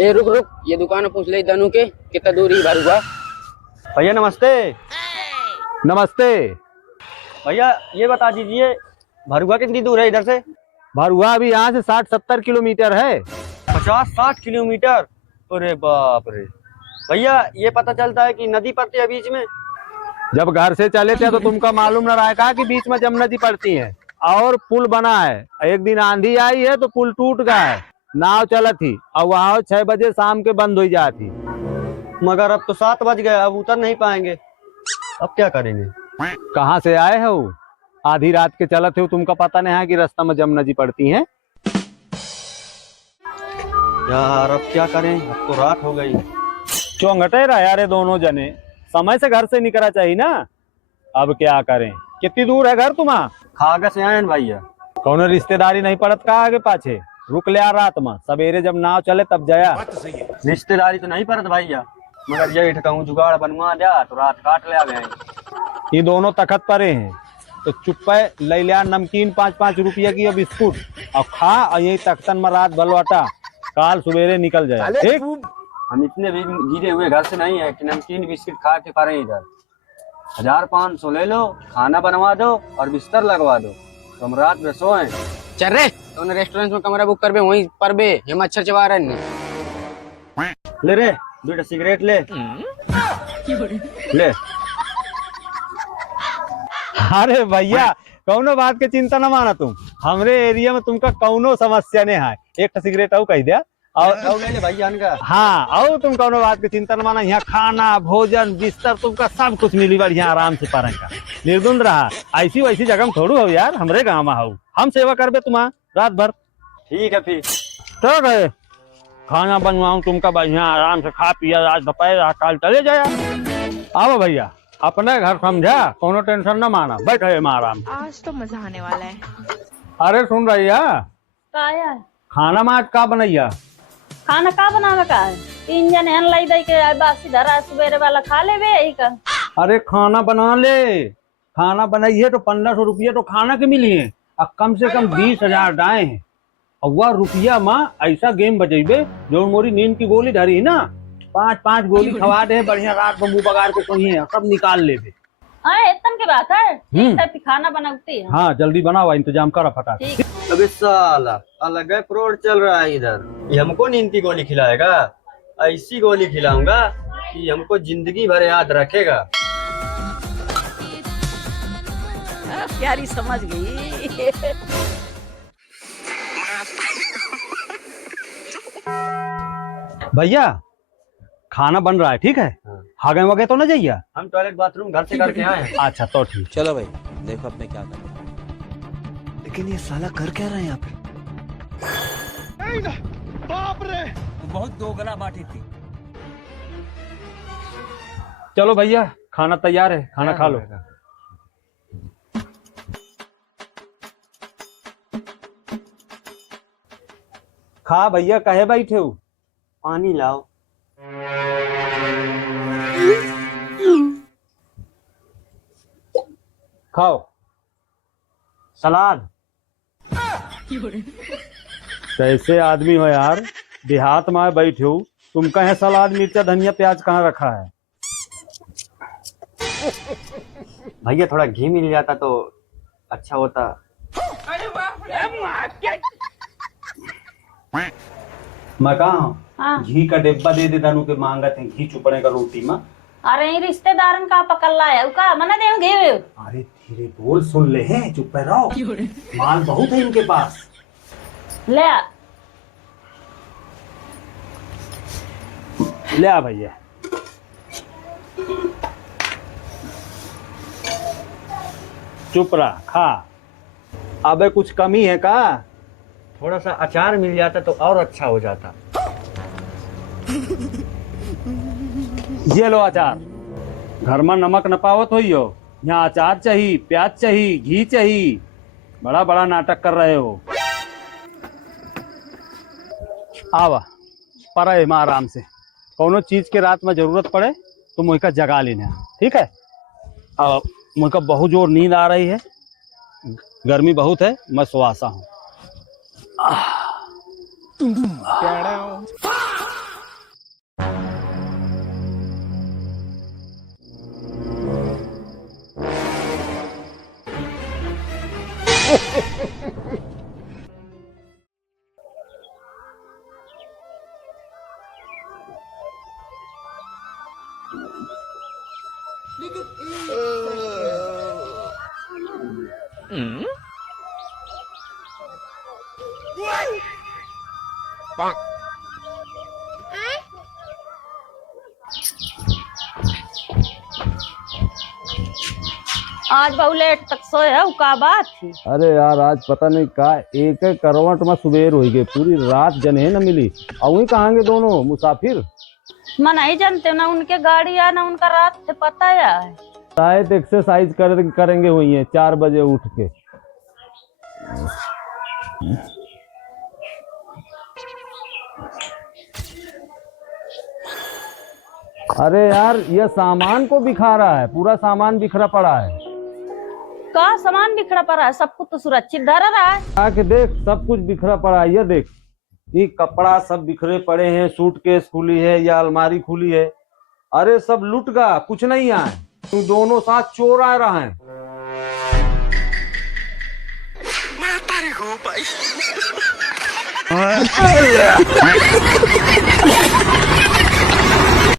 ए रुक रुक, ये दुकान पूछ ले दनु के कितना दूरी भरुआ। भैया नमस्ते। नमस्ते। भैया ये बता दीजिए भरुआ कितनी दूर है इधर से? भरुआ अभी यहाँ से 60-70 किलोमीटर है। 50-60 किलोमीटर? अरे बाप रे। भैया ये पता चलता है कि नदी पड़ती है बीच में। जब घर से चले थे तो तुमका मालूम न रहा का कि बीच में जमुना नदी पड़ती है और पुल बना है। एक दिन आंधी आई है तो पुल टूट गया है, नाव चला थी और वहाँ 6 बजे शाम के बंद हो जाती। मगर अब तो 7 बज गए, अब उतर नहीं पाएंगे, अब क्या करेंगे? कहाँ से आए हो? आधी रात के चलत हो, तुमका पता नहीं है कि रास्ता में जमुना नदी पड़ती है। यार अब क्या करें, अब तो रात हो गई। चौंगटे रहा यार दोनों जने, समय से घर से निकला चाहिए ना। अब क्या करें? कितनी दूर है घर तुम्हारा? खागा से आए भैया। कौन रिश्तेदारी नहीं पड़त का आगे पाछे? रुक ले यार, रात में सवेरे जब नाव चले तब जाया। रिश्तेदारी तो नहीं पड़त भैया, मगर ये कहूँ जुगाड़ बनवा दिया तो रात काट ले गए। ये दोनों तखत परे हैं तो चुप्पे ले लिया नमकीन 5-5 रुपया की और बिस्कुट और खा और यही तख्तन में रात भलवाटा, काल सवेरे निकल जाए। ठीक? हम इतने भी गिरे हुए घर से नहीं है कि नमकीन बिस्किट खा के पड़े इधर। 1500 ले लो, खाना बनवा दो और बिस्तर लगवा दो तो हम रात में सोए। चल रे, तो रेस्टोरेंट में कमरा बुक कर बे, वहीं पर बे ये मच्छर चबा रहे ने। ले रे 2 सिगरेट ले ले। अरे भैया कौनो बात के चिंता न माना तुम, हमरे एरिया में तुमका कौनो समस्या नहीं है। एक सिगरेट और कह दिया और ले भैया का। हाँ, और तुम कौनो बात की चिंता न माना। यहाँ खाना भोजन बिस्तर तुमका सब कुछ मिली बढ़िया आराम से पारेगा। निर्द्वंद रहा, ऐसी वैसी जगह में थोड़ू हो यार, हमरे गाँव में हो, हम सेवा करबे तुम्हारा रात भर। ठीक है फिर तो गए खाना बनवाऊं तुमका बढ़िया आराम से खा पिया, आज दोपहर काल चले जाया। आओ भैया अपने घर समझा, कोनो टेंशन न माना, बैठे आराम। आज तो मजा आने वाला है। अरे सुन रही है, का यार खाना में आज का बनैया? खाना का बनावे का है? 3 जने हन लाई दई के बासी धरा सुबेरे वाला खा लेबे यही का। अरे खाना बना ले, खाना बनाइए तो 1500 रुपया तो खाना के मिली है और कम से कम 20,000 डाए हैं। और वह रुपया माँ ऐसा गेम बजेबे जो मोरी नींद की गोली धरी है ना, 5-5 गोली खवा दे बढ़िया, रात में मुंह बगाड़ के सोइए सब निकाल लेबे। इतन के बात है। ठीक है फिर खाना बनाती है। हाँ जल्दी बनाओ, इंतजाम करा फटाफट। ठीक। अबे साला अलग है फ्रॉड चल रहा है इधर। ये हमको नींद की गोली खिलाएगा? ऐसी गोली खिलाऊंगा कि हमको जिंदगी भर याद रखेगा। प्यारी समझ गई। भैया खाना बन रहा है, ठीक है? हागे वगे तो न जाइए। हम टॉयलेट बाथरूम घर से करके आए हैं। अच्छा तो ठीक। चलो भाई देखो अब मैं क्या करूं। लेकिन ये साला कर क्या रहा है यहाँ पे? बाप रे, बहुत दोगला बाटी थी। चलो भैया खाना तैयार है, खाना खा लो। खा भैया, कहे बैठे हो? पानी लाओ। खाओ। सलाद। कैसे आदमी हो यार, देहात में बैठे हो तुम, कहे सलाद मिर्चा धनिया प्याज कहाँ रखा है? भैया थोड़ा घी मिल जाता तो अच्छा होता। मैं कहा हूँ हाँ। घी का डिब्बा दे दे दानू के मांगत है, घी चुपड़े का रोटी में। अरे रिश्तेदारन का पकड़ है उका मना देंगे। अरे धीरे बोल, सुन ले हैं, चुप रहो, माल बहुत है इनके पास। ले आ। ले आ भैया। चुप रहा, खा। अबे कुछ कमी है का? थोड़ा सा अचार मिल जाता तो और अच्छा हो जाता। ये लो अचार। घर में नमक न पावत होई हो, यहाँ अचार चाहिए, प्याज चाहिए, घी चाहिए। बड़ा बड़ा नाटक कर रहे हो। आवा पर माँ आराम से, कोनो चीज के रात में जरूरत पड़े तो मुझका जगा लेना, ठीक है? अब मुझका बहुत जोर नींद आ रही है, गर्मी बहुत है, मैं सुहासा हूँ। आज बहु लेट तक सोए है का बात थी। अरे यार आज पता नहीं का एक एक करवट में सुबेर हो गई, पूरी रात जने न मिली। और वही कहांगे दोनों मुसाफिर। मैं नहीं जानते ना उनके गाड़ी है ना उनका रात से पता है। शायद एक्सरसाइज करेंगे हुई है 4 बजे उठ के। अरे यार ये सामान को बिखा रहा है, पूरा सामान बिखरा पड़ा है। का सामान बिखरा पड़ा है? सब कुछ तो सुरक्षित धरा रहा है। आके देख सब कुछ बिखरा पड़ा है। ये देख ये कपड़ा सब बिखरे पड़े हैं, सूटकेस खुली है या अलमारी खुली है। अरे सब लुट गया, कुछ नहीं आए। तुम दोनों साथ चोर आ रहा है। मैं तारी हूँ भाई।